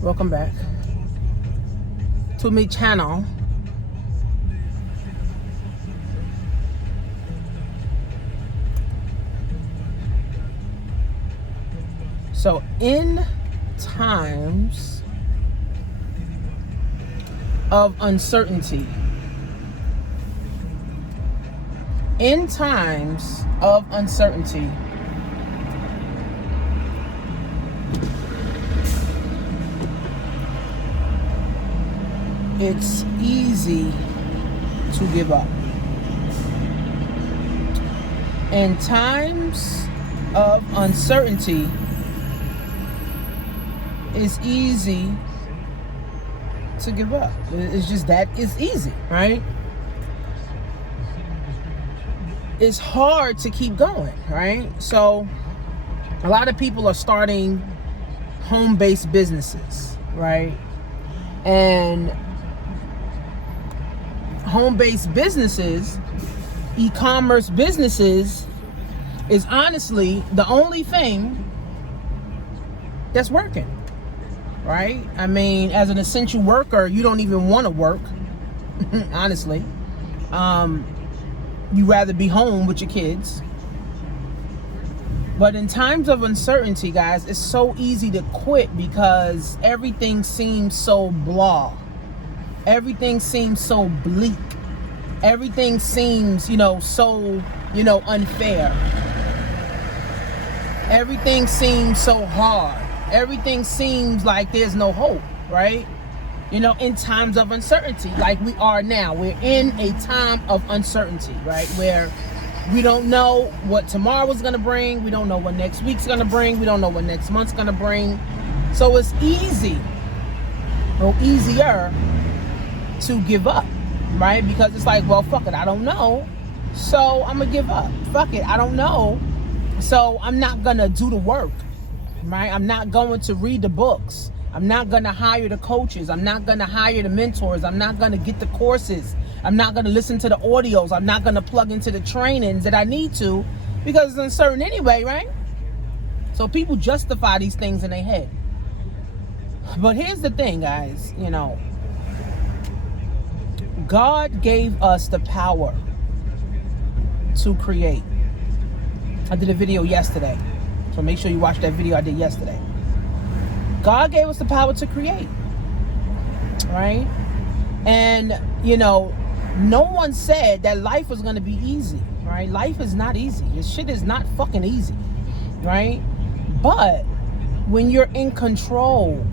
Welcome back to my channel. So in times of uncertainty, it's easy to give up. In times of uncertainty, it's easy to give up. It's just that it's easy, right? It's hard to keep going, right? So a lot of people are starting home-based businesses, right? And home-based businesses, e-commerce businesses, is honestly the only thing that's working, right? I mean, as an essential worker, you don't even want to work, honestly. You'd rather be home with your kids. But in times of uncertainty, guys, it's so easy to quit because everything seems so blah. Everything seems so bleak. Everything seems, so, unfair. Everything seems so hard. Everything seems like there's no hope, right? In times of uncertainty, like we are now. We're in a time of uncertainty, right? Where we don't know what tomorrow is going to bring. We don't know what next week's going to bring. We don't know what next month's going to bring. So it's easy, or easier, to give up, right? Because it's like, well, fuck it, I don't know, so I'm gonna give up. Fuck it, I don't know, so I'm not gonna do the work, right? I'm not going to read the books. I'm not gonna hire the coaches. I'm not gonna hire the mentors. I'm not gonna get the courses. I'm not gonna listen to the audios. I'm not gonna plug into the trainings that I need to, because it's uncertain anyway, right? So people justify these things in their head. But here's the thing, guys, God gave us the power to create. I did a video yesterday, so make sure you watch that video I did yesterday. God gave us the power to create, right? And, no one said that life was going to be easy, right? Life is not easy. This shit is not fucking easy, right? But when you're in control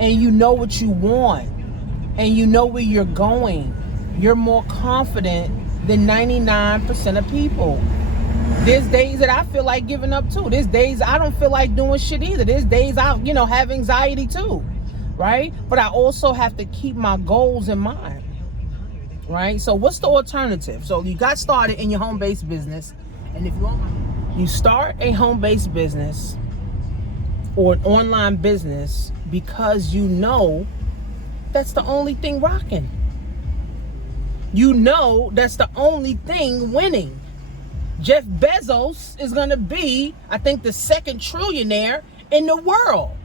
and you know what you want, and you know where you're going, you're more confident than 99% of people. There's days that I feel like giving up too. There's days I don't feel like doing shit either. There's days I, have anxiety too, right? But I also have to keep my goals in mind, right? So what's the alternative? So you got started in your home-based business, and if you start a home-based business or an online business because that's the only thing rocking. That's the only thing winning. Jeff Bezos is going to be, I think, the second trillionaire in the world.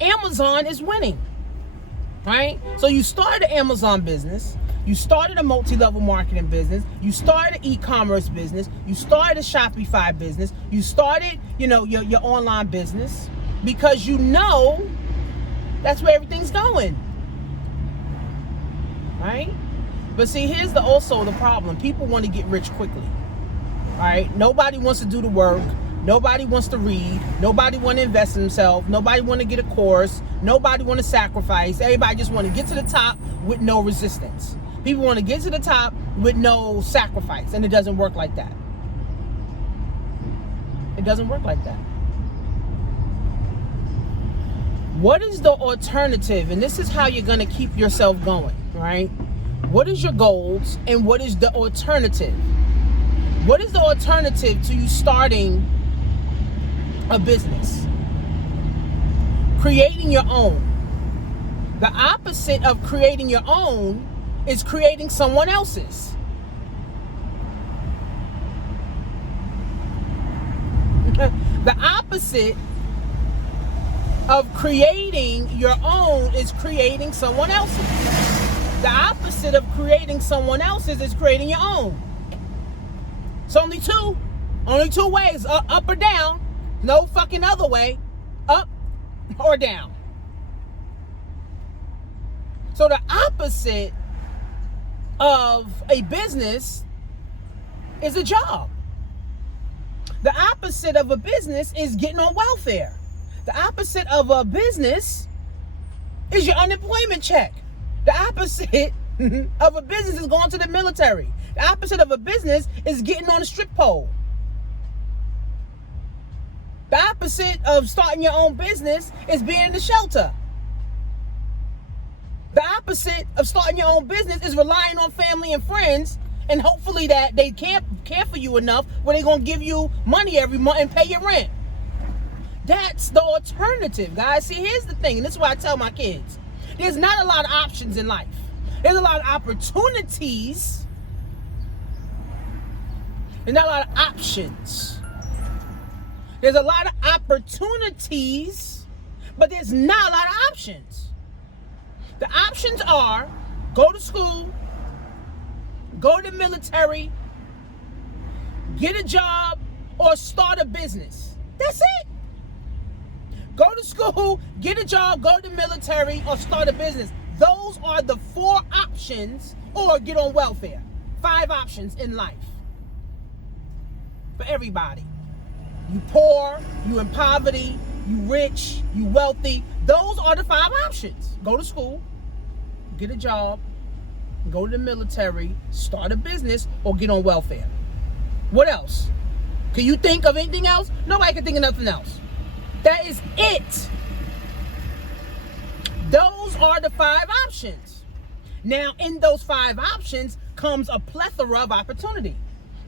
Amazon is winning, right? So you started an Amazon business. You started a multi-level marketing business. You started an e-commerce business. You started a Shopify business. You started, your online business because that's where everything's going. Right? But see, here's also the problem. People want to get rich quickly. All right? Nobody wants to do the work. Nobody wants to read. Nobody want to invest in themselves. Nobody want to get a course. Nobody want to sacrifice. Everybody just want to get to the top with no resistance. People want to get to the top with no sacrifice, and it doesn't work like that. It doesn't work like that. What is the alternative? And this is how you're going to keep yourself going, right? What is your goals and what is the alternative? What is the alternative to you starting a business? Creating your own. The opposite of creating your own is creating someone else's. The opposite of creating your own is creating someone else's. The opposite of creating someone else's is creating your own. It's only two ways, up or down. No fucking other way, up or down. So the opposite of a business is a job. The opposite of a business is getting on welfare. The opposite of a business is your unemployment check. The opposite of a business is going to the military. The opposite of a business is getting on a strip pole. The opposite of starting your own business is being in the shelter. The opposite of starting your own business is relying on family and friends, and hopefully that they can't care for you enough where they're going to give you money every month and pay your rent. That's the alternative, guys. See, here's the thing, and this is why I tell my kids. There's not a lot of options in life. There's a lot of opportunities. There's not a lot of options. There's a lot of opportunities, but there's not a lot of options. The options are go to school, go to the military, get a job, or start a business. That's it. Go to school, get a job, go to the military, or start a business. Those are the 4 options, or get on welfare. 5 options in life for everybody. You poor, you in poverty, you rich, you wealthy. Those are the 5 options. Go to school, get a job, go to the military, start a business, or get on welfare. What else? Can you think of anything else? Nobody can think of nothing else. That is it. Those are the 5 options. Now, in those 5 options comes a plethora of opportunity.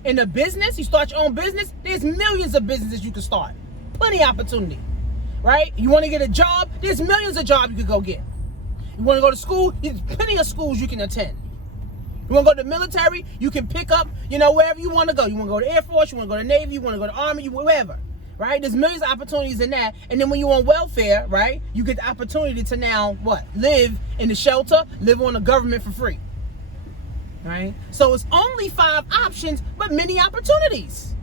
In a business, you start your own business, there's millions of businesses you can start. Plenty of opportunity, right? You want to get a job, there's millions of jobs you could go get. You want to go to school, there's plenty of schools you can attend. You want to go to the military, you can pick up, wherever you want to go. You want to go to the Air Force, you want to go to the Navy, you want to go to the Army, wherever, right? There's millions of opportunities in that. And then when you're on welfare, right, you get the opportunity to now, live in the shelter, live on the government for free. Right? So it's only 5 options, but many opportunities.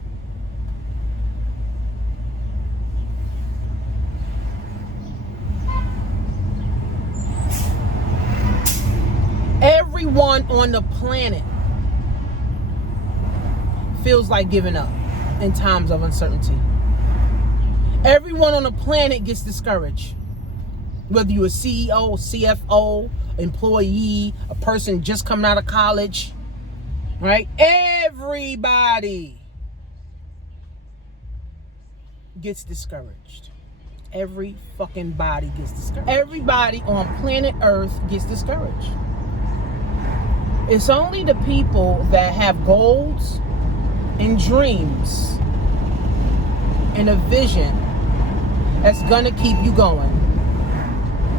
Everyone on the planet feels like giving up in times of uncertainty. Everyone on the planet gets discouraged. Whether you're a CEO, CFO, employee, a person just coming out of college, right? Everybody gets discouraged. Every fucking body gets discouraged. Everybody on planet Earth gets discouraged. It's only the people that have goals and dreams and a vision that's gonna keep you going.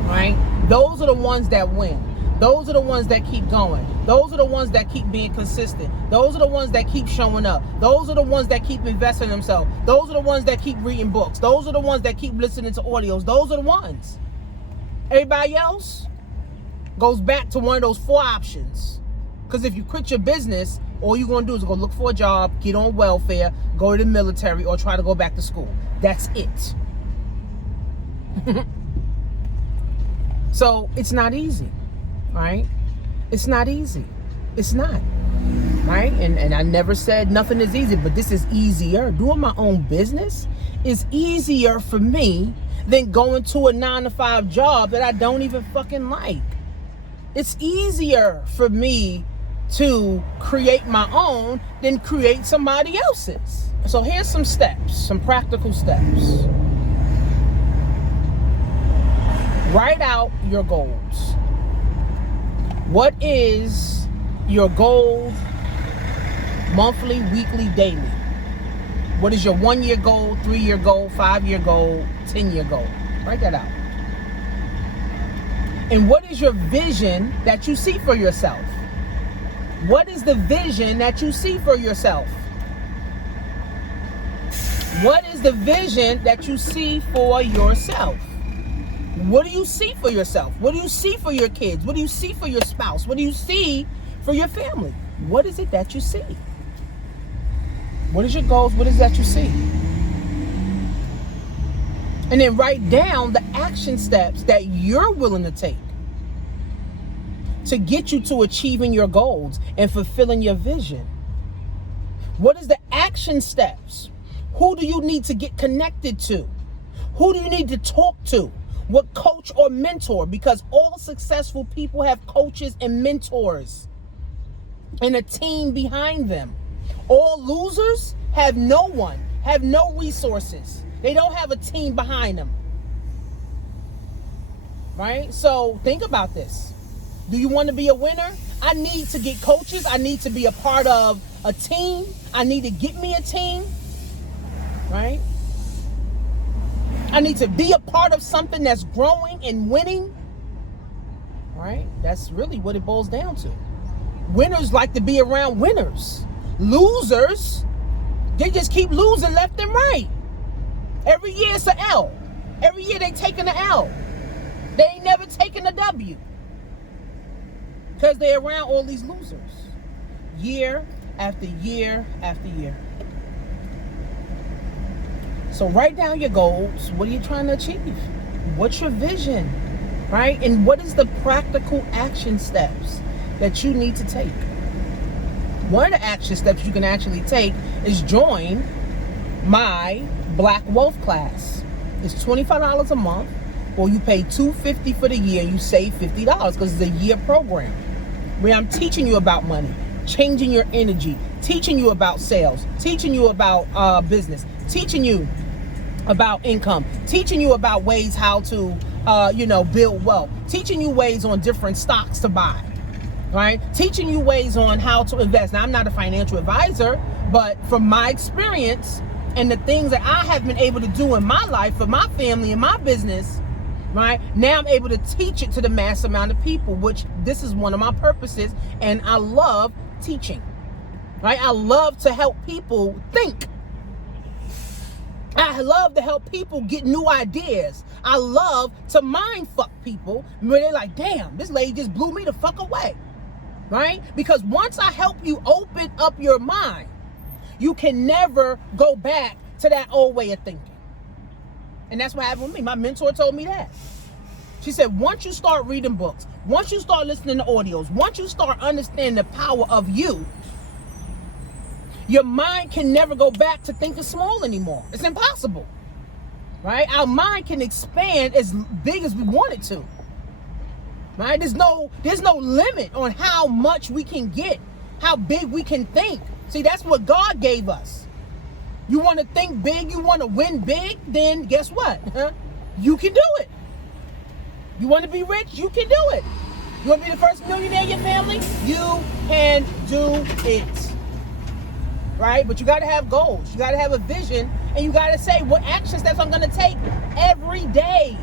Right? Those are the ones that win. Those are the ones that keep going. Those are the ones that keep being consistent. Those are the ones that keep showing up. Those are the ones that keep investing in themselves. Those are the ones that keep reading books. Those are the ones that keep listening to audios. Those are the ones. Everybody else goes back to one of those 4 options. Because if you quit your business, all you're going to do is go look for a job, get on welfare, go to the military, or try to go back to school. That's it. So it's not easy, right? It's not easy. It's not, right? And I never said nothing is easy, but this is easier. Doing my own business is easier for me than going to a 9-to-5 job that I don't even fucking like. It's easier for me to create my own than create somebody else's. So here's some steps, some practical steps. Write out your goals. What is your goal monthly, weekly, daily? What is your 1-year goal, 3-year goal, 5-year goal, 10-year goal? Write that out. And what is your vision that you see for yourself? What is the vision that you see for yourself? What is the vision that you see for yourself? What do you see for yourself? What do you see for your kids? What do you see for your spouse? What do you see for your family? What is it that you see? What is your goals? What is that you see? And then write down the action steps that you're willing to take to get you to achieving your goals and fulfilling your vision. What is the action steps? Who do you need to get connected to? Who do you need to talk to? What coach or mentor? Because all successful people have coaches and mentors and a team behind them. All losers have no one, have no resources. They don't have a team behind them. Right? So think about this. Do you want to be a winner? I need to get coaches. I need to be a part of a team. I need to get me a team. Right? I need to be a part of something that's growing and winning. Right? That's really what it boils down to. Winners like to be around winners. Losers, they just keep losing left and right. Every year it's an L. Every year they taking an L. They ain't never taking a W. Because they're around all these losers. Year after year after year. So write down your goals. What are you trying to achieve? What's your vision? Right? And what is the practical action steps that you need to take? One of the action steps you can actually take is join my Black Wealth class. It's $25 a month, or you pay $250 for the year and you save $50 because it's a year program where I'm teaching you about money, changing your energy, teaching you about sales, teaching you about business, teaching you about income, teaching you about ways how to build wealth, teaching you ways on different stocks to buy, right? Teaching you ways on how to invest. Now, I'm not a financial advisor, but from my experience and the things that I have been able to do in my life for my family and my business, right? Now I'm able to teach it to the mass amount of people, which this is one of my purposes, and I love teaching, right? I love to help people think. I love to help people get new ideas. I love to mind fuck people when they're like, damn, this lady just blew me the fuck away, right? Because once I help you open up your mind, you can never go back to that old way of thinking. And that's what happened with me. My mentor told me that. She said, once you start reading books, once you start listening to audios, once you start understanding the power of you, your mind can never go back to thinking small anymore. It's impossible, right? Our mind can expand as big as we want it to, right? There's no limit on how much we can get, how big we can think. See, that's what God gave us. You want to think big, you want to win big, then guess what? You can do it. You want to be rich, you can do it. You want to be the first millionaire in your family? You can do it. Right? But you got to have goals. You got to have a vision. And you got to say what action steps I'm going to take every day.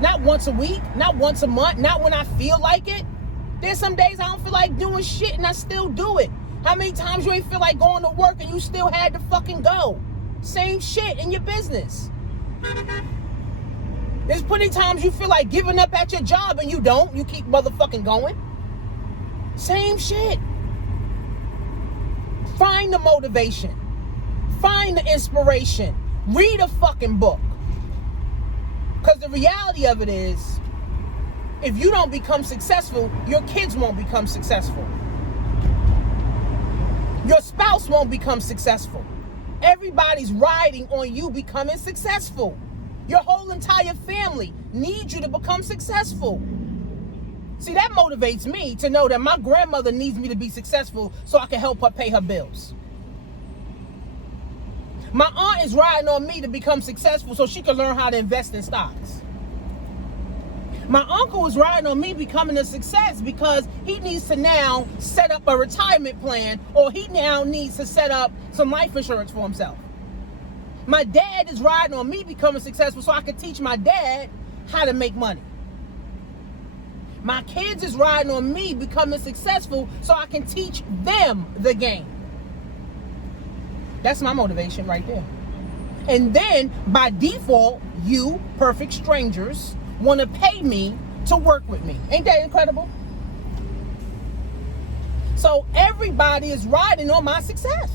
Not once a week, not once a month, not when I feel like it. There's some days I don't feel like doing shit and I still do it. How many times you ain't feel like going to work and you still had to fucking go? Same shit in your business. There's plenty of times you feel like giving up at your job and you don't. You keep motherfucking going. Same shit. Find the motivation. Find the inspiration. Read a fucking book. Because the reality of it is, if you don't become successful, your kids won't become successful. Your spouse won't become successful. Everybody's riding on you becoming successful. Your whole entire family needs you to become successful. See, that motivates me to know that my grandmother needs me to be successful so I can help her pay her bills. My aunt is riding on me to become successful so she can learn how to invest in stocks. My uncle is riding on me becoming a success because he needs to now set up a retirement plan, or he now needs to set up some life insurance for himself. My dad is riding on me becoming successful so I can teach my dad how to make money. My kids is riding on me becoming successful so I can teach them the game. That's my motivation right there. And then by default, you, perfect strangers, want to pay me to work with me. Ain't that incredible? So everybody is riding on my success.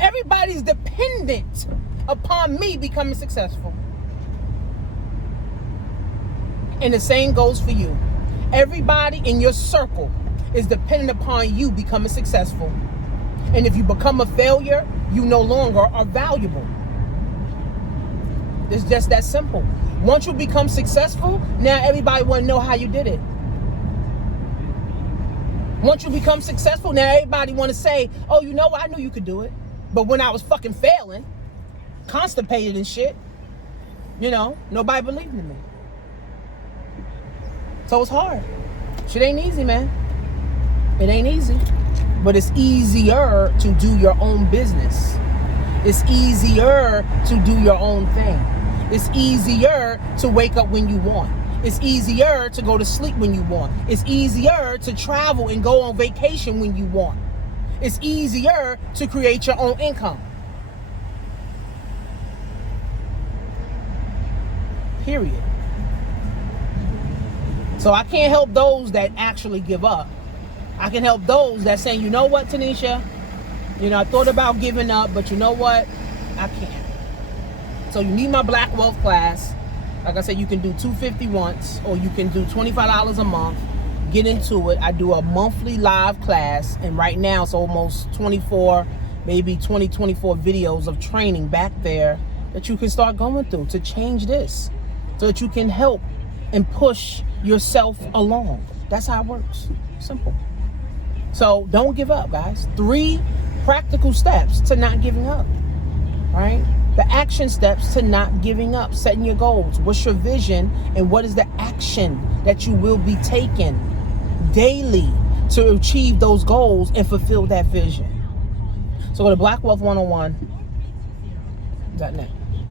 Everybody's dependent upon me becoming successful. And the same goes for you. Everybody in your circle is dependent upon you becoming successful. And if you become a failure, you no longer are valuable. It's just that simple. Once you become successful, now everybody want to know how you did it. Once you become successful, now everybody want to say, oh, you know what? I knew you could do it. But when I was fucking failing, constipated and shit, you know, nobody believed in me. So it's hard. Shit ain't easy, man. It ain't easy. But it's easier to do your own business. It's easier to do your own thing. It's easier to wake up when you want. It's easier to go to sleep when you want. It's easier to travel and go on vacation when you want. It's easier to create your own income. Period. So I can't help those that actually give up. I can help those that say, you know what, Tanisha? You know, I thought about giving up, but you know what? I can't. So you need my Black Wealth class. Like I said, you can do $250 once, or you can do $25 a month. Get into it. I do a monthly live class, and right now it's almost 24, maybe 24 videos of training back there that you can start going through to change this, so that you can help and push yourself along. That's how it works. Simple. So don't give up, guys. 3 practical steps to not giving up, right? The action steps to not giving up. Setting your goals. What's your vision, and what is the action that you will be taking daily to achieve those goals and fulfill that vision? So go to blackwealth101.net.